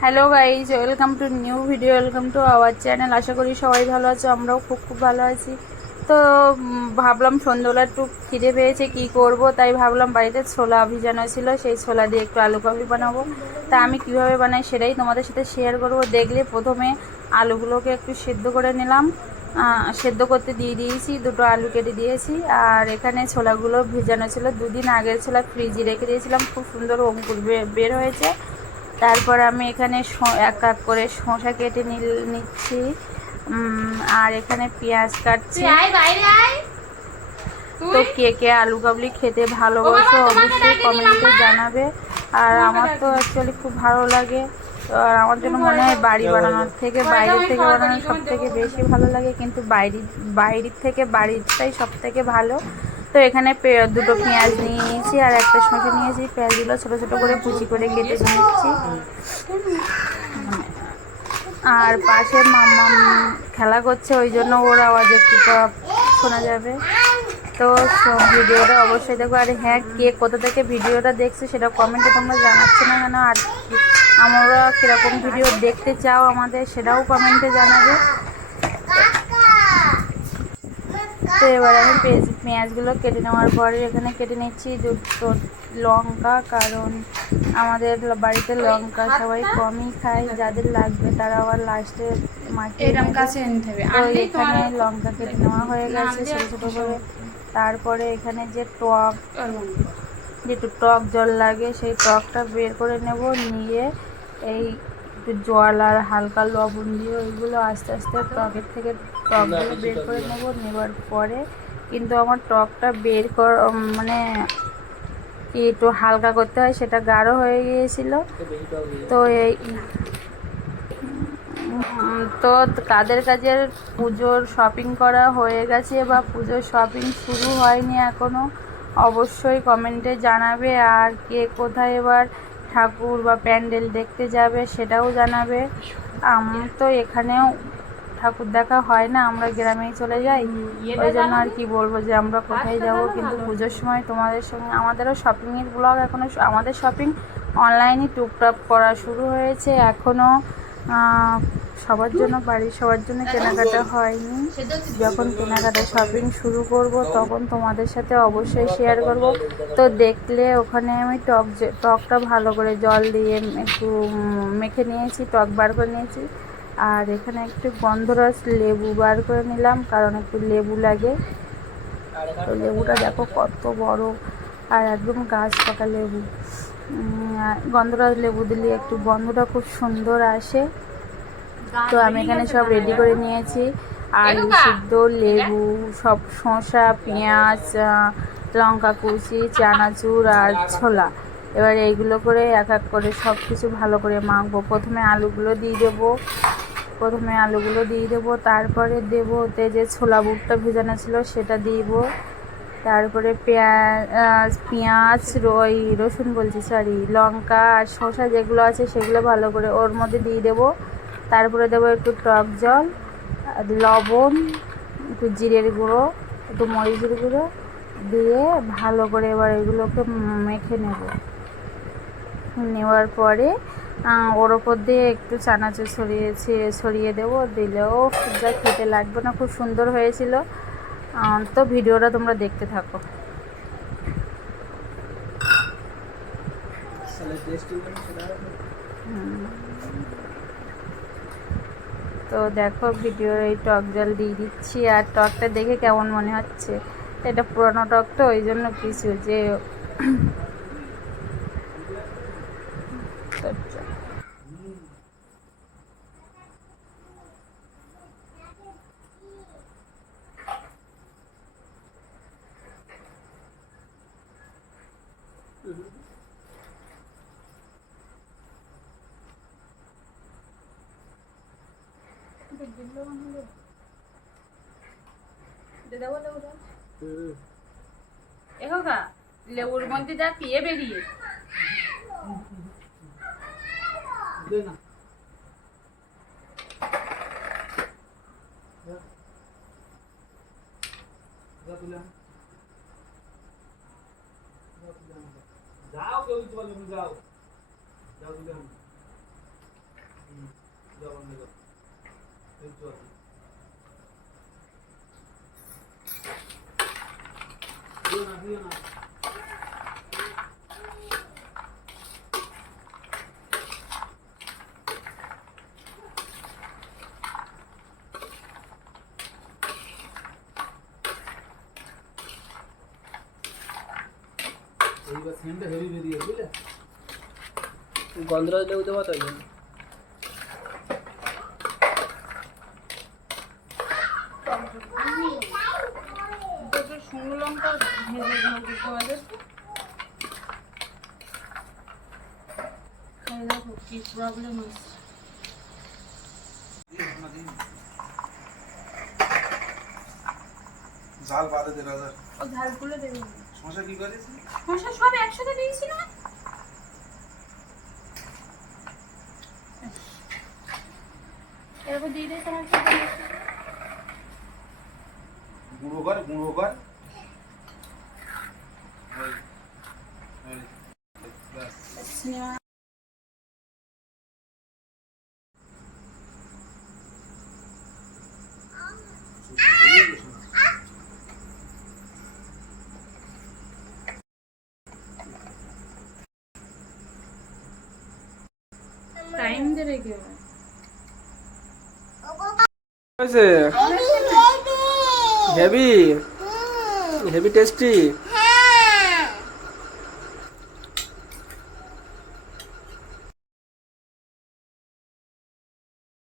Hello guys, welcome to new video, welcome to our channel. আশা করি সবাই ভালো আছে, আমরাও খুব খুব ভালো আছি। তো ভাবলাম সন্ধ্যাবেলা একটু খিদে পেয়েছে, কি করব, তাই ভাবলাম বাড়িতে ছোলা ভিজানো ছিল, সেই ছোলা দিয়ে একটু আলু কাবলি বানাবো। তা আমি কিভাবে বানাই সেটাই তোমাদের সাথে শেয়ার করব। দেখলে প্রথমে আলুগুলোকে একটু সেদ্ধ করে নিলাম, সেদ্ধ করতে দিয়ে দিয়েছি, দুটো আলু কেটে দিয়েছি। আর এখানে ছোলাগুলো ভেজানো ছিল, দুদিন আগের ছোলা ফ্রিজে রেখে দিয়েছিলাম, খুব সুন্দর অঙ্কুর বের হয়েছে। তারপর আমি এখানে এক এক করে শসা কেটে নিচ্ছি, আর এখানে পেঁয়াজ কাটছি। তো কে কে আলু কাবলি খেতে ভালোবাসো অবশ্যই কমেন্টে জানাবে। আর আমার তো অ্যাকচুয়ালি খুব ভালো লাগে। আর আমার জন্য মনে হয় বাড়ি বানানোর থেকে বাইরের থেকে বানানো সব থেকে বেশি ভালো লাগে, কিন্তু বাইরের থেকে বাড়িরটাই সব থেকে ভালো। তো এখানে দুটো পেঁয়াজ নিয়ে নিয়েছি আর একটা শসা নিয়েছি। পেঁয়াজগুলো ছোটো ছোটো করে কুচি করে কেটে নিচ্ছি। আর পাশে মাম্মা খেলা করছে, ওই জন্য ওর আওয়াজ একটু শোনা যাবে। তো ভিডিওটা অবশ্যই দেখো। আর হ্যাঁ, কে কোথা থেকে ভিডিওটা দেখছে সেটা কমেন্টে তোমরা জানাচ্ছ না কেন, আর আমরা কীরকম ভিডিও দেখতে চাও আমাদের সেটাও কমেন্টে জানাবে। তো এবার আমি পেঁয়াজগুলো কেটে নেওয়ার পরে এখানে কেটে নিচ্ছি দুটো লঙ্কা, কারণ আমাদের বাড়িতে লঙ্কা সবাই কমই খায়, যাদের লাগবে তারা আবার লাস্টে মাখিয়ে নেবে। তো এখানে লঙ্কা কেটে নেওয়া হয়ে গেছে ছোটো ছোটো করে। তারপরে এখানে যে যেটু টক জল লাগে সেই টকটা বের করে নেব, নিয়ে এই একটু জল আর হালকা লবণ দিয়ে ওইগুলো আস্তে আস্তে টকের থেকে টকগুলো বের করে নেবার পরে কিন্তু আমার টকটা বের মানে কি একটু হালকা করতে হয়, সেটা গাঢ় হয়ে গিয়েছিল। তো এই তো কাদের কাজের পুজোর শপিং করা হয়ে গেছে বা পুজোর শপিং শুরু হয়নি এখনও, অবশ্যই কমেন্টে জানাবে। আর কে কোথায় এবার ঠাকুর বা প্যান্ডেল দেখতে যাবে সেটাও জানাবে। তো এখানেও ঠাকুর দেখা হয় না, আমরা গ্রামেই চলে যাই, ওই জন্য আর কি বলবো যে আমরা কোথায় যাব। কিন্তু পুজোর সময় তোমাদের সঙ্গে আমাদেরও শপিংয়ের ব্লগ, এখনও আমাদের শপিং অনলাইনে টুকটাক করা শুরু হয়েছে, এখনও সবার জন্য বাড়ির সবার জন্য কেনাকাটা হয়নি। যখন কেনাকাটা শপিং শুরু করব তখন তোমাদের সাথে অবশ্যই শেয়ার করব। তো দেখলে ওখানে আমি টকটা ভালো করে জল দিয়ে একটু মেখে নিয়েছি, টক বার করে নিয়েছি। আর এখানে একটু গন্ধরস লেবু বার করে নিলাম, কারণ একটু লেবু লাগে। তো লেবুটা দেখো কত বড়, আর একদম গাছ পাকা লেবু। গন্ধরস লেবু দিলে একটু গন্ধটা খুব সুন্দর আসে। তো আমি এখানে সব রেডি করে নিয়েছি, আলু সিদ্ধ, লেবু, সব শসা, পেঁয়াজ, লঙ্কা কুচি, চানাচুর আর ছোলা। এবার এইগুলো করে এক এক করে সব কিছু ভালো করে মাখবো। প্রথমে আলুগুলো দিয়ে দেবো, তারপরে দেবো ওতে যে ছোলা বুটটা ভেজানো ছিল সেটা দিব। তারপরে পেঁয়াজ রসুন বলছি, সরি, লঙ্কা আর শসা যেগুলো আছে সেগুলো ভালো করে ওর মধ্যে দিয়ে দেবো। তারপরে দেবো একটু টক জল, লবণ, একটু জিরের গুঁড়ো, একটু মরিচের গুঁড়ো দিয়ে ভালো করে এবার এগুলোকে মেখে নেওয়ার পরে ওর ওপর দিয়ে একটু চানাচুর ছড়িয়ে দেবো। দিলেও যা খেতে লাগবে না, খুব সুন্দর হয়েছিল। তো ভিডিওটা তোমরা দেখতে থাকো। তো দেখো ভিডিওর এই টক জল দিয়ে দিচ্ছি, আর টকটা দেখে কেমন মনে হচ্ছে, এটা পুরনো টক তো ওই জন্য কিছু যে লেবুর মধ্যে যা পিয়ে বেরিয়ে যাও, কেউ যাও, যাও, যাও। গন্ধরাজ লেবু দেওয়া তাই শুকনো লঙ্কা ভেজে ভেজে তোমাদের দেখো কি প্রবলেম হচ্ছে। ঝাল বাদে দে রাজা। ও ঝালগুলো দেবে শশা কি করেছি? শসা সব একসাথে দিয়েছি না? এরপর দিয়ে দিই তোমার গুঁড়ো কর গুঁড়ো কর। সিনেমা টাইম দে রে কেউ হেভি হেভি টেস্টি।